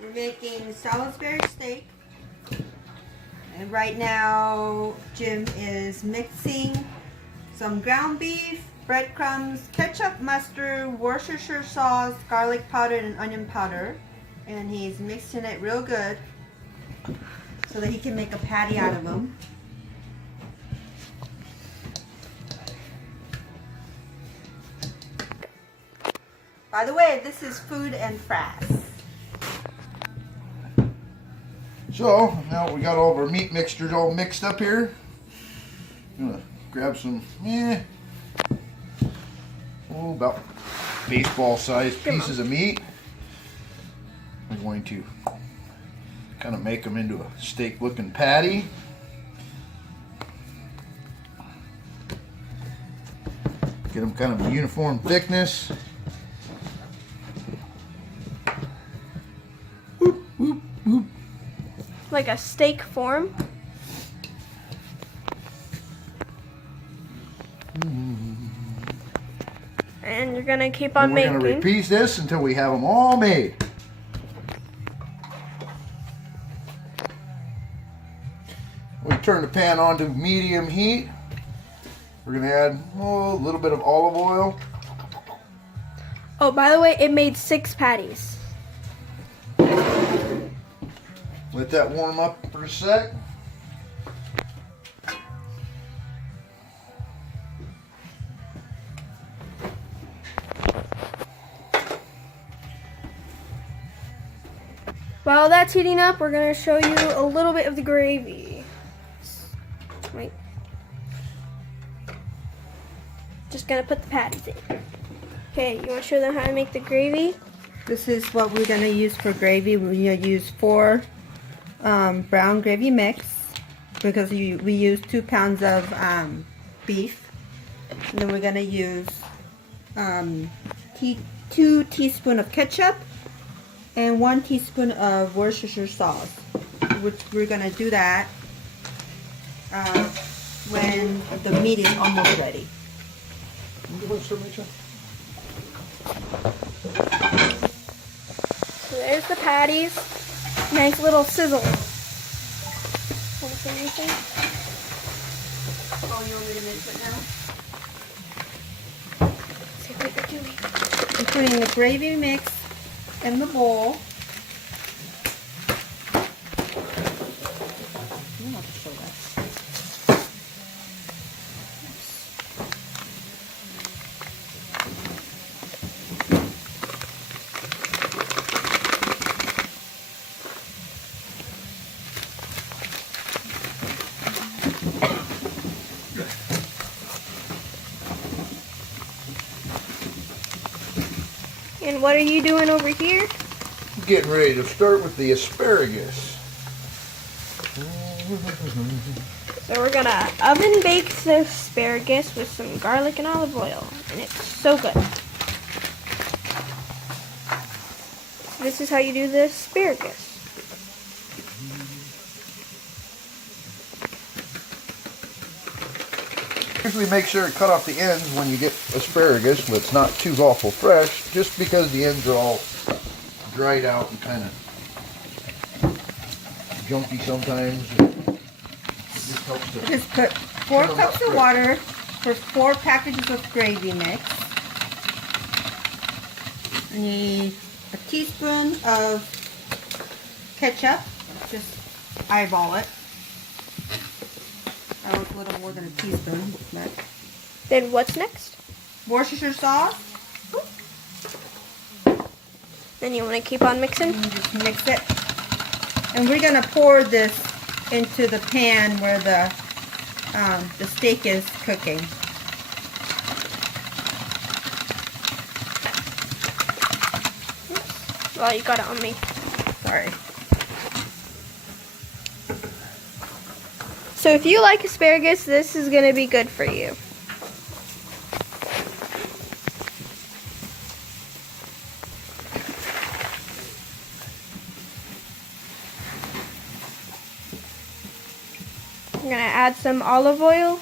We're making Salisbury steak. And right now, Jim is mixing some ground beef, breadcrumbs, ketchup, mustard, Worcestershire sauce, garlic powder, and onion powder. And he's mixing it real good so that he can make a patty out of them. By the way, this is food and frass. So now we got all of our meat mixtures all mixed up here. I'm gonna grab some, about baseball-sized pieces of meat. I'm going to kind of make them into a steak-looking patty. Get them kind of a uniform thickness. Whoop, whoop, whoop. Like a steak form. And you're gonna keep on making. We're gonna repeat this until we have them all made. We turn the pan on to medium heat. We're gonna add a little bit of olive oil. Oh, by the way, it made 6 patties. Let that warm up for a sec. While that's heating up, we're going to show you a little bit of the gravy. Wait. Just going to put the patties in. Okay, you want to show them how to make the gravy? This is what we're going to use for gravy. We're going to use 4 brown gravy mix because we use 2 pounds of beef. And then we're going to use 2 teaspoons of ketchup and 1 teaspoon of Worcestershire sauce. Which we're going to do that when the meat is almost ready. So there's the patties. Nice little sizzle. Want to say anything? Oh, you want me to mix it now? See what you're doing. I'm putting the gravy mix in the bowl. You don't have to show that. And what are you doing over here? Getting ready to start with the asparagus. So we're gonna oven bake the asparagus with some garlic and olive oil, and it's so good. This is how you do the asparagus. Usually make sure to cut off the ends when you get asparagus, but it's not too awful fresh, just because the ends are all dried out and kind of junky sometimes. It just helps to Just put 4 cups of water for 4 packages of gravy mix. I need a teaspoon of ketchup. Just eyeball it. That was a little more than a teaspoon. But Then what's next? Worcestershire sauce. Then you want to keep on mixing? And just mix it. And we're gonna pour this into the pan where the steak is cooking. Well, you got it on me. Sorry. So if you like asparagus, this is going to be good for you. I'm going to add some olive oil.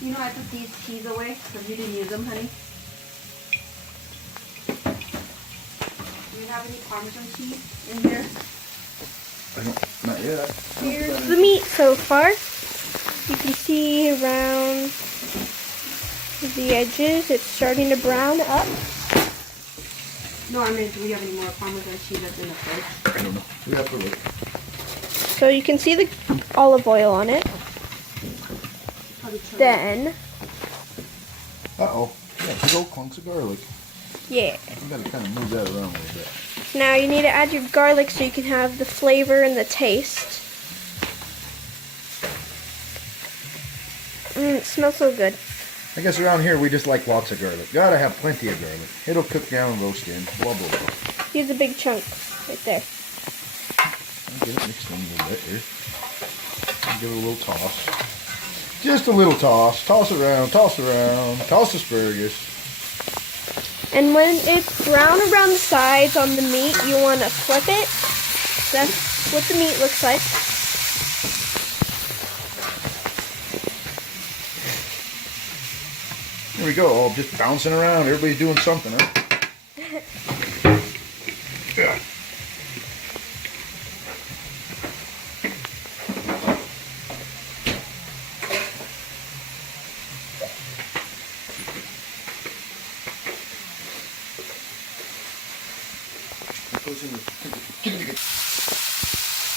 You know I put these cheese away because you didn't use them, honey. have any Parmesan cheese in here? Not yet. Here's the meat so far. You can see around the edges, it's starting to brown up. No, I mean, do we have any more Parmesan cheese that's in the fridge? I don't know. We have to look. So you can see the olive oil on it. Then, Uh-oh. Yeah, big old clumps of garlic. yeah. You gotta kind of move that around a little bit. Now you need to add your garlic so you can have the flavor and the taste. It smells so good. I guess around here we just like lots of garlic. Gotta have plenty of garlic. It'll cook down and roast in. Blah, blah, blah. Here's a big chunk right there. I'll get it mixed in a little bit here. I'll give it a little toss. Just a little toss. Toss around, toss around. Toss asparagus. And when it's brown around the sides on the meat, you want to flip it. That's what the meat looks like. Here we go, all just bouncing around. Everybody's doing something, huh? Yeah.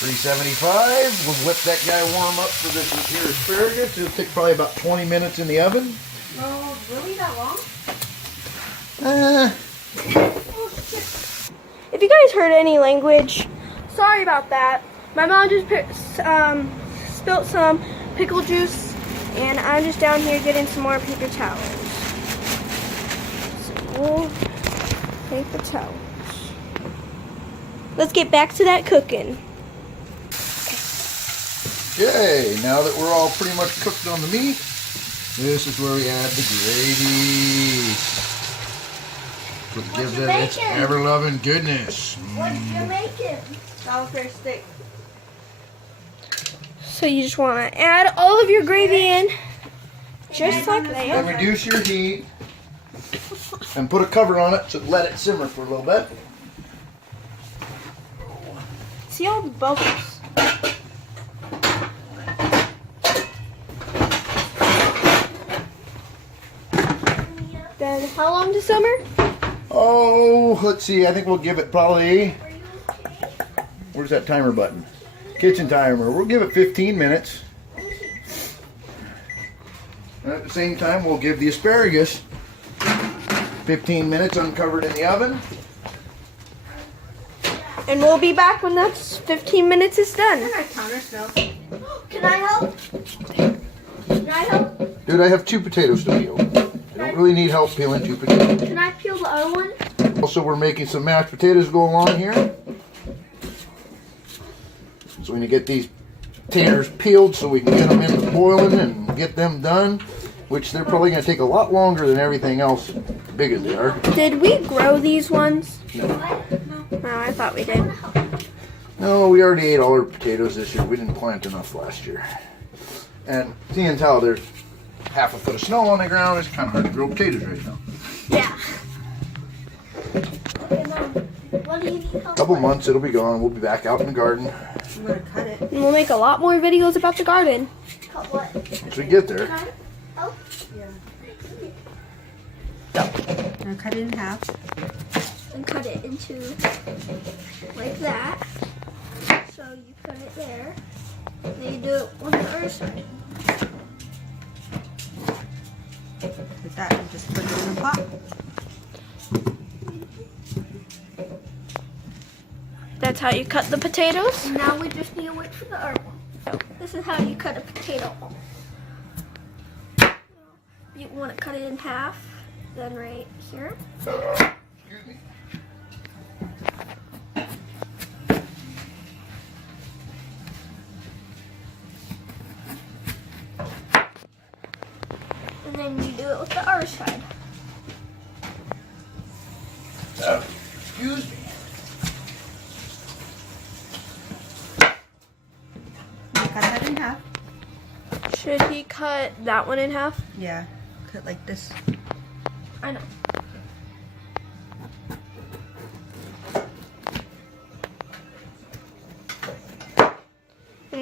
$3.75. We'll whip that guy warm up for this here asparagus. It'll take probably about 20 minutes in the oven. Oh, really that long? If you guys heard any language, sorry about that. My mom just spilt some pickle juice, and I'm just down here getting some more paper towels. So, paper towels. Let's get back to that cooking. Okay, now that we're all pretty much cooked on the meat, this is where we add the gravy. What gives it its ever-loving goodness. What you making? Salisbury steak. So you just want to add all of your gravy in, just like And that. reduce your heat and put a cover on it to let it simmer for a little bit. See all the bubbles? Then how long to simmer? Oh, let's see. I think we'll give it probably... Where's that timer button? Kitchen timer. We'll give it 15 minutes. And at the same time, we'll give the asparagus 15 minutes uncovered in the oven. And we'll be back when that's 15 minutes is done. Can I counter smell? Can I help? Can I help? Dude, I have 2 potatoes to peel. I don't really need help peeling 2 potatoes. Can I peel the other one? Also, we're making some mashed potatoes go along here. So we need to get these taters peeled so we can get them into boiling and get them done. Which they're probably going to take a lot longer than everything else, big as they are. Did we grow these ones? No. No, I thought we did. No, we already ate all our potatoes this year. We didn't plant enough last year. And seeing as how there's half a foot of snow on the ground, it's kind of hard to grow potatoes right now. Yeah. Okay, Mom, what do you need help Couple with? months, it'll be gone. We'll be back out in the garden I'm gonna cut it. And we'll make a lot more videos about the garden. Cut what? once we get there. Oh, Yeah. I'm gonna cut it in half. and cut it into like that. So you put it there. Then you do it on the other side. With that, you just put it in the pot. That's how you cut the potatoes. And now we just need to wait for the other one. This is how you cut a potato. You want to cut it in half, then right here. Excuse me. And then you do it with the other side. Excuse me. You cut that in half. Should he cut that one in half? Yeah. Cut like this. I know.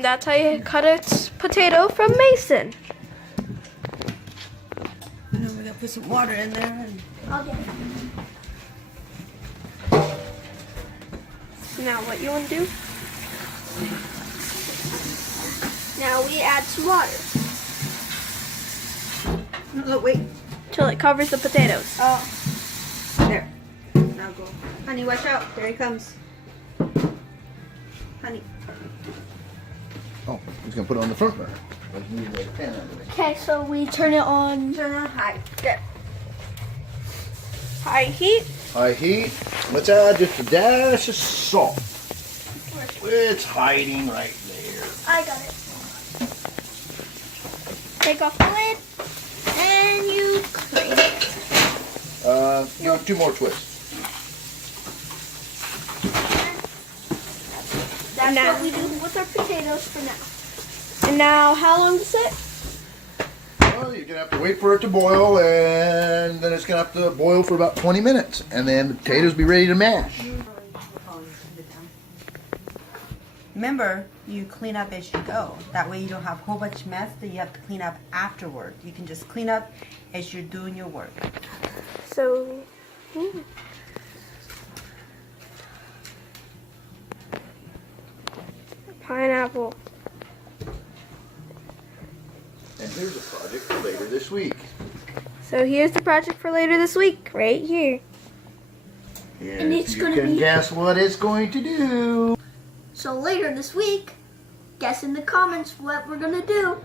that's how you cut a potato from Mason. Now we gotta put some water in there. And I'll get it. Now what you want to do? Now we add some water. oh, wait. Till it covers the potatoes. Oh. There. Now go. Honey, watch out. There he comes. Honey. Oh, he's gonna put it on the front burner. Let's move the pan out of the way. Okay, so we turn it on. Turn on high. There. High heat. High heat. Let's add just a dash of salt. It's hiding right there. I got it. Take off the lid, and you clean it. Give it 2 more twists. That's Now. what we do with our potatoes for now. And now, how long to sit? Well, you're gonna have to wait for it to boil, and then it's gonna have to boil for about 20 minutes, and then the potatoes be ready to mash. Remember, you clean up as you go. That way you don't have a whole bunch of mess that you have to clean up afterward. You can just clean up as you're doing your work. So, pineapple. And here's a project for later this week. So here's the project for later this week, right here. Yes, And it's you gonna can be- guess what it's going to do. So later this week, guess in the comments what we're gonna do.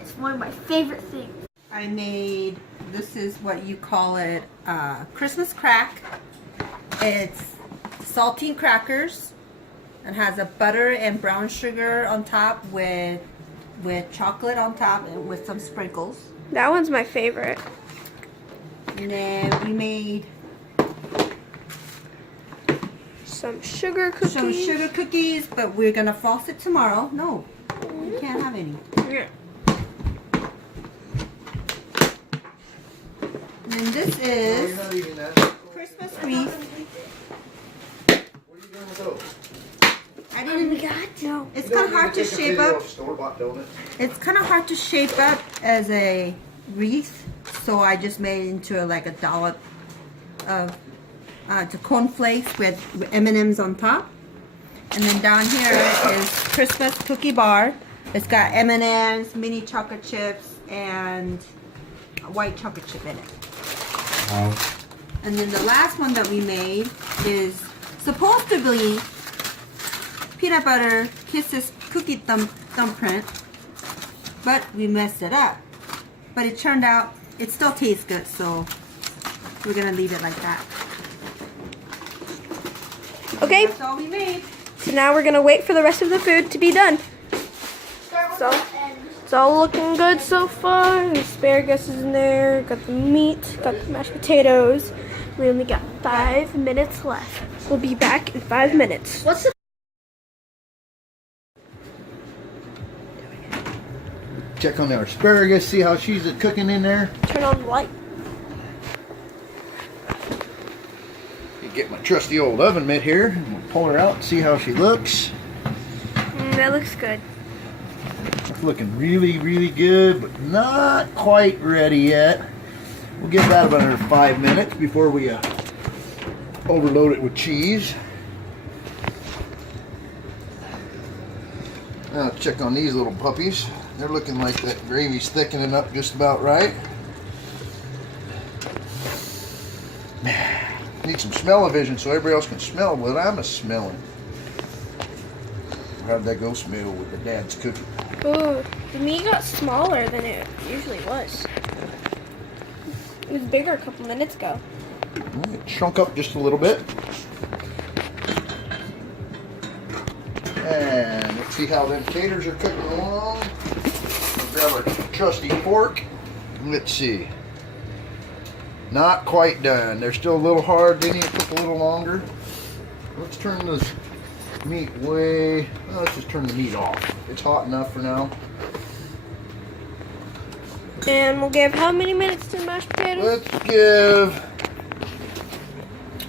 It's one of my favorite things. I made, this is what you call it, Christmas crack. It's saltine crackers. It has a butter and brown sugar on top with chocolate on top and with some sprinkles. That one's my favorite. And then we made Some sugar cookies. some sugar cookies, but we're gonna frost it tomorrow. No, you can't have any. Yeah. And then this You're is not eating that. Christmas wreath. What are you doing with those? I didn't. No. It's kind of hard to shape up. Store-bought donuts. It's kind of hard to shape up as a wreath, so I just made it into like a dollop of the cornflakes with M&Ms on top. And then down here is Christmas cookie bar. It's got M&Ms, mini chocolate chips, and a white chocolate chip in it. And then the last one that we made is supposed to be peanut butter kisses cookie thumbprint, but we messed it up. But it turned out it still tastes good, so we're gonna leave it like that. Okay, That's all we made. so now we're gonna wait for the rest of the food to be done. Start with So- the end. It's all looking good so far. The asparagus is in there. Got the meat. Got the mashed potatoes. We only got 5 minutes left. We'll be back in 5 minutes. What's the Check on our asparagus, see how she's cooking in there. Turn on the light. You get my trusty old oven mitt here, and we'll pull her out and see how she looks. That looks good. It's looking really, really good, but not quite ready yet. We'll give that about another 5 minutes before we overload it with cheese. Now let's check on these little puppies. They're looking like that gravy's thickening up just about right. Need some smell-o-vision so everybody else can smell what I'm a-smelling. How'd that go smell with the dad's cookie? Ooh, the meat got smaller than it usually was. It was bigger a couple minutes ago. Well, it shrunk up just a little bit. And let's see how them taters are cooking along. We'll grab our trusty fork. Let's see. Not quite done. They're still a little hard. They need to cook a little longer. Let's turn this meat way. Well, let's just turn the meat off. It's hot enough for now. And we'll give how many minutes to mashed potatoes?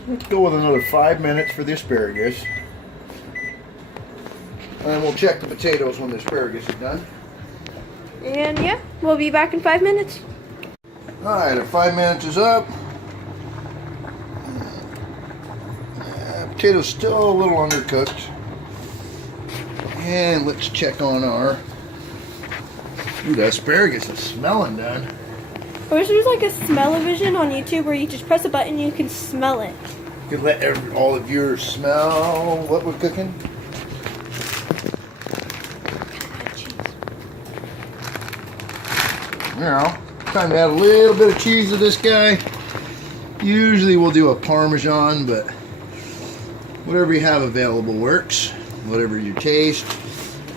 Let's go with another 5 minutes for the asparagus. And we'll check the potatoes when the asparagus is done. And yeah, we'll be back in 5 minutes. Alright, our 5 minutes is up. Potatoes still a little undercooked. And let's check on our... Ooh, the asparagus is smelling done. I wish there was like a smell-o-vision on YouTube where you just press a button and you can smell it. You could let all the viewers smell what we're cooking. You know, time to add a little bit of cheese to this guy. Usually we'll do a Parmesan, but whatever you have available works. Whatever you taste.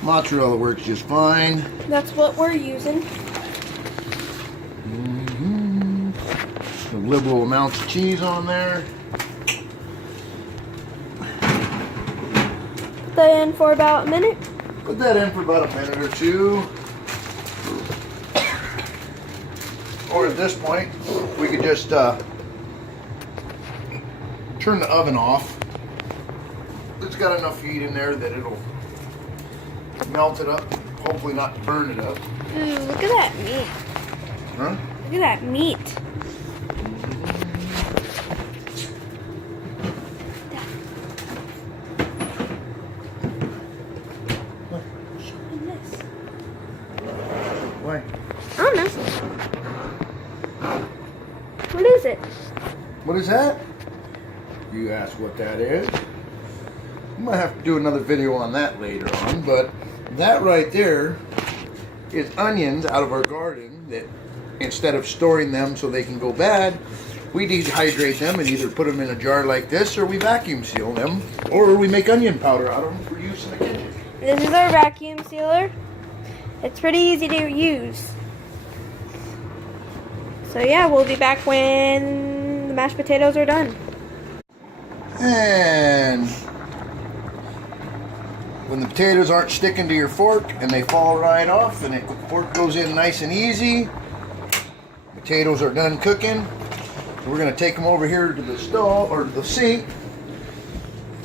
Mozzarella works just fine. That's what we're using. Liberal amounts of cheese on there. Put that in for about a minute. Put that in for about a minute or two. Or at this point, we could just turn the oven off. It's got enough heat in there that it'll melt it up. Hopefully not burn it up. Ooh, look at that meat. Huh? Look at that meat. Why? I don't know. What is it? What is that? You ask what that is. We might have to do another video on that later on, but that right there is onions out of our garden that instead of storing them so they can go bad, we dehydrate them and either put them in a jar like this or we vacuum seal them or we make onion powder out of them for use in the kitchen. This is our vacuum sealer. It's pretty easy to use. So yeah, we'll be back when the mashed potatoes are done. And when the potatoes aren't sticking to your fork and they fall right off and the fork goes in nice and easy, potatoes are done cooking. We're going to take them over here to the stove or the sink,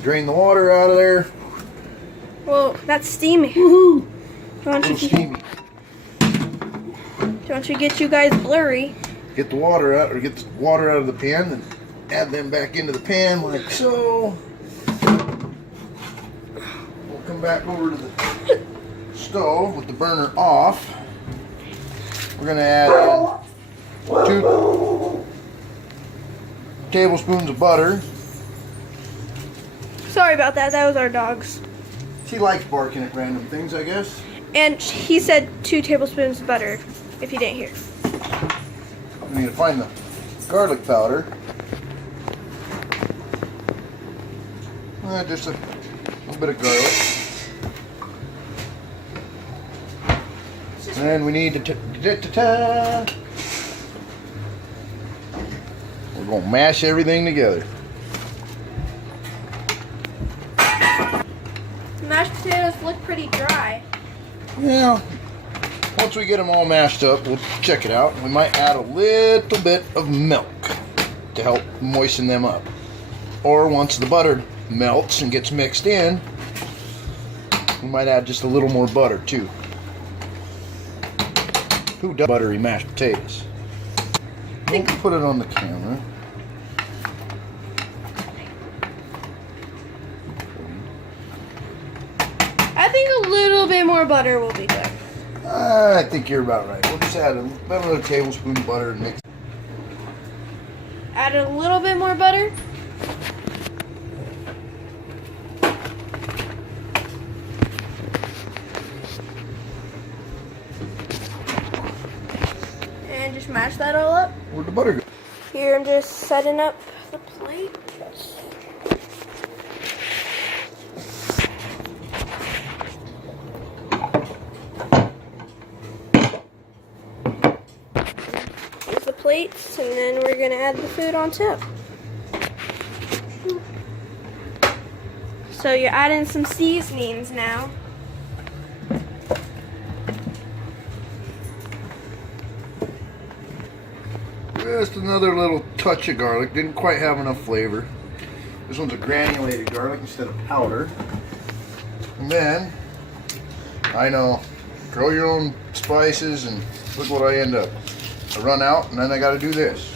drain the water out of there. Well, that's steamy. Woohoo! Why A little steamy. don't you get you guys blurry? Get the water out, or get the water out of the pan, and add them back into the pan like so. We'll come back over to the stove with the burner off. We're going to add in 2 tablespoons of butter. Sorry about that. That was our dog's. She likes barking at random things, I guess. And he said 2 tablespoons of butter, if you didn't hear. We need to find the garlic powder. Just a little bit of garlic. And we need to we're going to mash everything together. Mashed potatoes look pretty dry. Yeah. Once we get them all mashed up, we'll check it out. We might add a little bit of milk to help moisten them up. Or once the butter melts and gets mixed in, we might add just a little more butter too. Who does buttery mashed potatoes? We'll put it on the camera. I think a little bit more butter will be good. I think you're about right. We'll just add another tablespoon of butter and mix it. Add a little bit more butter. And just mash that all up. Where'd the butter go? Here, I'm just setting up the plate. Here's the plates, and then we're going to add the food on top. So you're adding some seasonings now. Just another little touch of garlic. Didn't quite have enough flavor. This one's a granulated garlic instead of powder. And then I know. Grow your own spices, and look what I end up. I run out, and then I got to do this.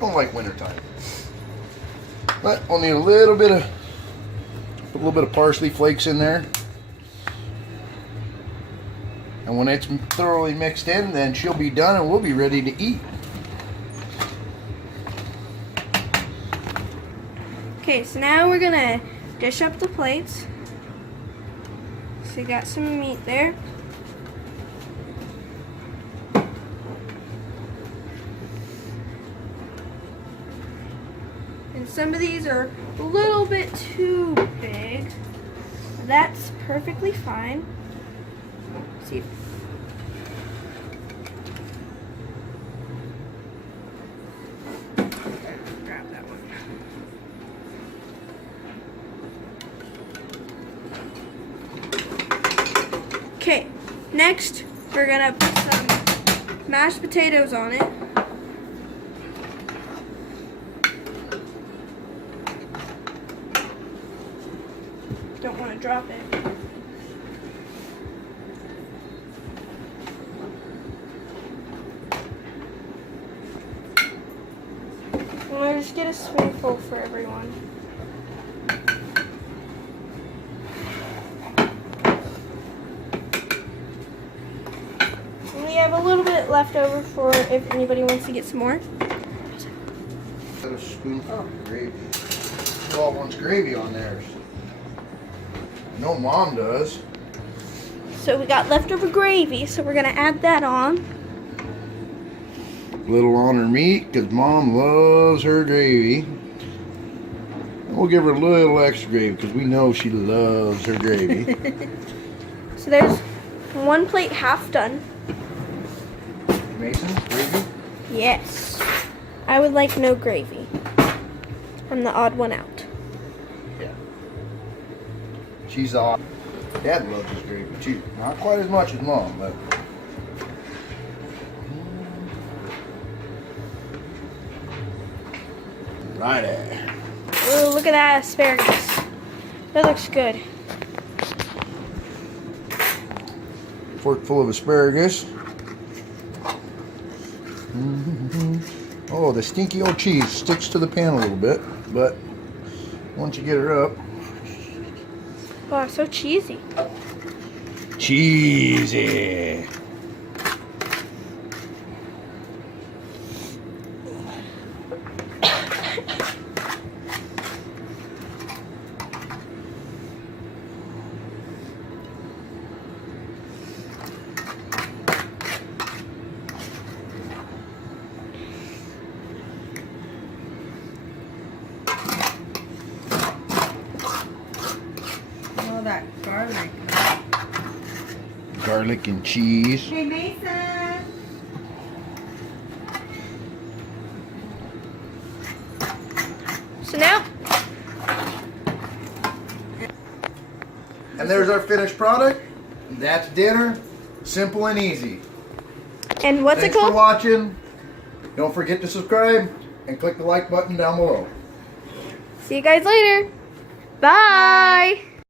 Don't like wintertime. But we'll need a little bit of parsley flakes in there. And when it's thoroughly mixed in, then she'll be done, and we'll be ready to eat. Okay, so now we're gonna dish up the plates. So you got some meat there. And some of these are a little bit too big. That's perfectly fine. See. Grab that one. Okay, next we're gonna put some mashed potatoes on it. Don't want to drop it. We'll just get a spoonful for everyone. And we have a little bit left over for if anybody wants to get some more. Got a spoonful of gravy. All wants gravy on theirs. No, Mom does. So we got leftover gravy, so we're gonna add that on. Little on her meat, because Mom loves her gravy. We'll give her a little extra gravy, because we know she loves her gravy. So there's one plate half done. Mason, gravy? Yes. I would like no gravy. I'm the odd one out. Yeah. She's odd. Dad loves his gravy too. Not quite as much as Mom, but. Righty. Ooh, look at that asparagus. That looks good. Fork full of asparagus. Oh, the stinky old cheese sticks to the pan a little bit, but once you get her up. Wow, so cheesy. Cheesy. Oh, that garlic. Garlic and cheese. Hey, Mason. So now, And there's our finished product. That's dinner. Simple and easy. and what's Thanks it for called? watching. Don't forget to subscribe and click the like button down below. See you guys later. Bye.